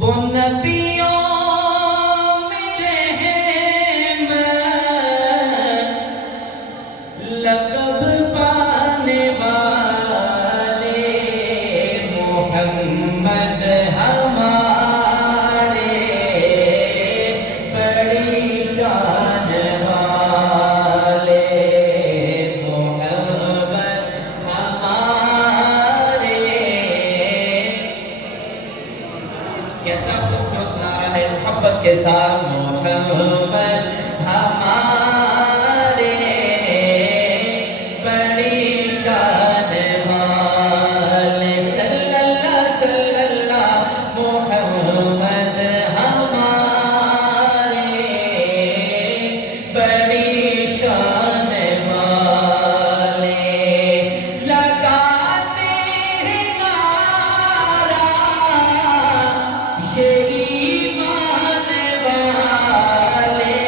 وہ نبیوں میں رحمت لقب پانے والے محمد ہمارے بڑی شان والے محمد ہمارے. کیسا خوبصورت نعرہ ہے محبت کے ساتھ محمد ہمارے بڑی شان والے صلی اللہ محمد ہمارے بڑی شان والے. لگاتے ہیں نعرہ یہ ایمان والے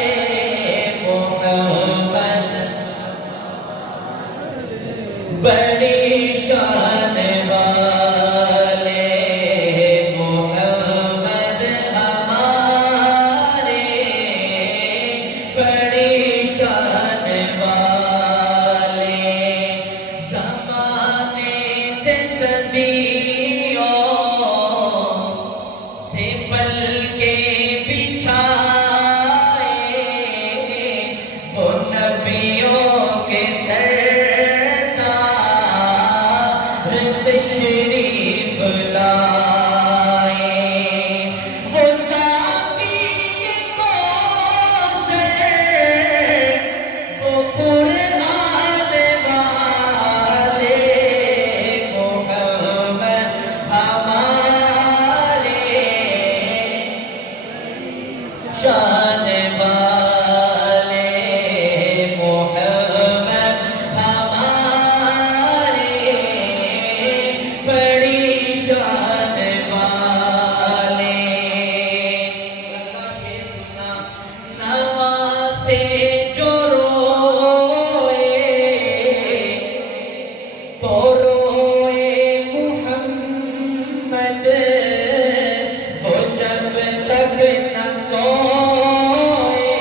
محمد بڑی شان والے محمد ہمارے بڑی شان والے. زمانے تھے صدیوں سے پل کے بچھائے وہ نبیوں کے سردار تشریف لائے. وہ ساقی کوثر وہ قرآن والے محمد ہمارے شان والے محمد ہمارے بڑی شان والے. اگلا شعر سننا. نواسے جو روئے تو روئے محمد وہ جب تک نہ سوئے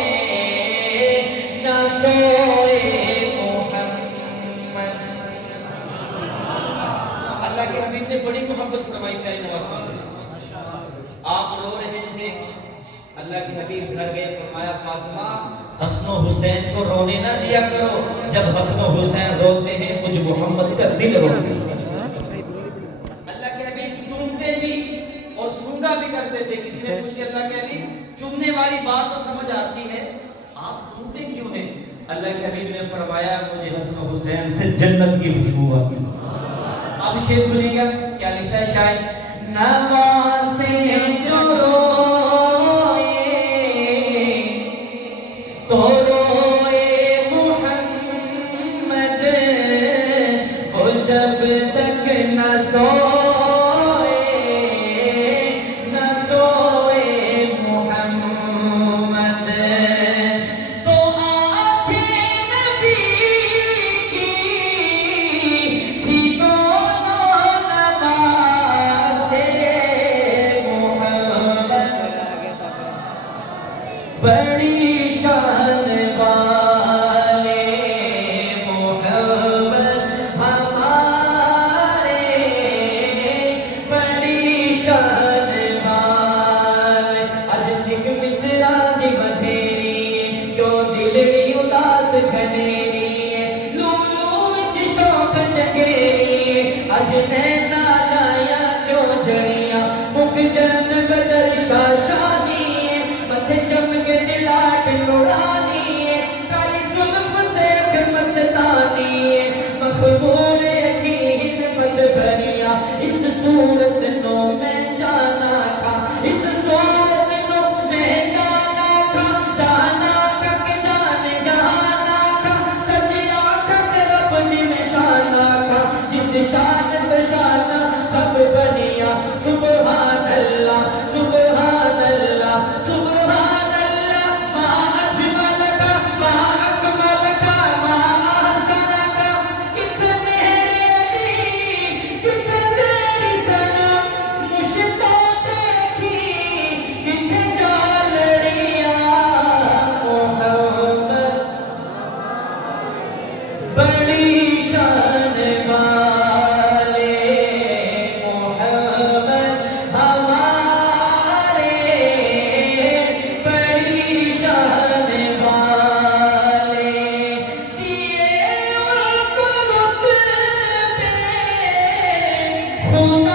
محمد. اللہ کے حبیب نے بڑی محبت فرمائی پیارے نواسوں سے. آپ رو رہے تھے, اللہ کے حبیب گھر گئے, فرمایا فاطمہ حسن و حسین کو رونے نہ دیا کرو, جب حسن و حسین روتے ہیں مجھ محمد کا دل روتا ہے. اللہ کے حبیب چومتے بھی اور سونگا بھی کرتے تھے. کسی نے پوچھ کے اللہ کے حبیب چومنے والی بات تو سمجھ آتی ہے, آپ سنتے کیوں ہیں؟ اللہ کے حبیب نے فرمایا مجھے حسن و حسین سے جنت کی خوشبو آتی ہے. آپ شعر سنیے گا کیا لکھتا ہے شاعر. نواسے جو روئے تو روئے محمد وہ جب تک نہ سوئے محمد. تو آنکھیں نبی کی تھی دونوں نواسے محمد بڑی شان والے محمد ہمارے بڑی شان والے. اج سکھ مترا دی بدھیری کیوں دلڑی اداس گھنیری لولو وچ شوق جگیری اج نینا لایا کیوں جڑیاں مکھ چند بدر شاشانی متھے چمکے دلاٹ نورانی کالی زلف دیکھ مستانی مخمور یقین مد بھریاں اس صورت نو میں جانا تھا اس صورت نو میں جانا تھا جانا تھا کہ جانے جانا تھا سجنا تھا کہ رب دی نشانہ تھا جس شان پہ شانہ سب بنیا سبحان اللہ خون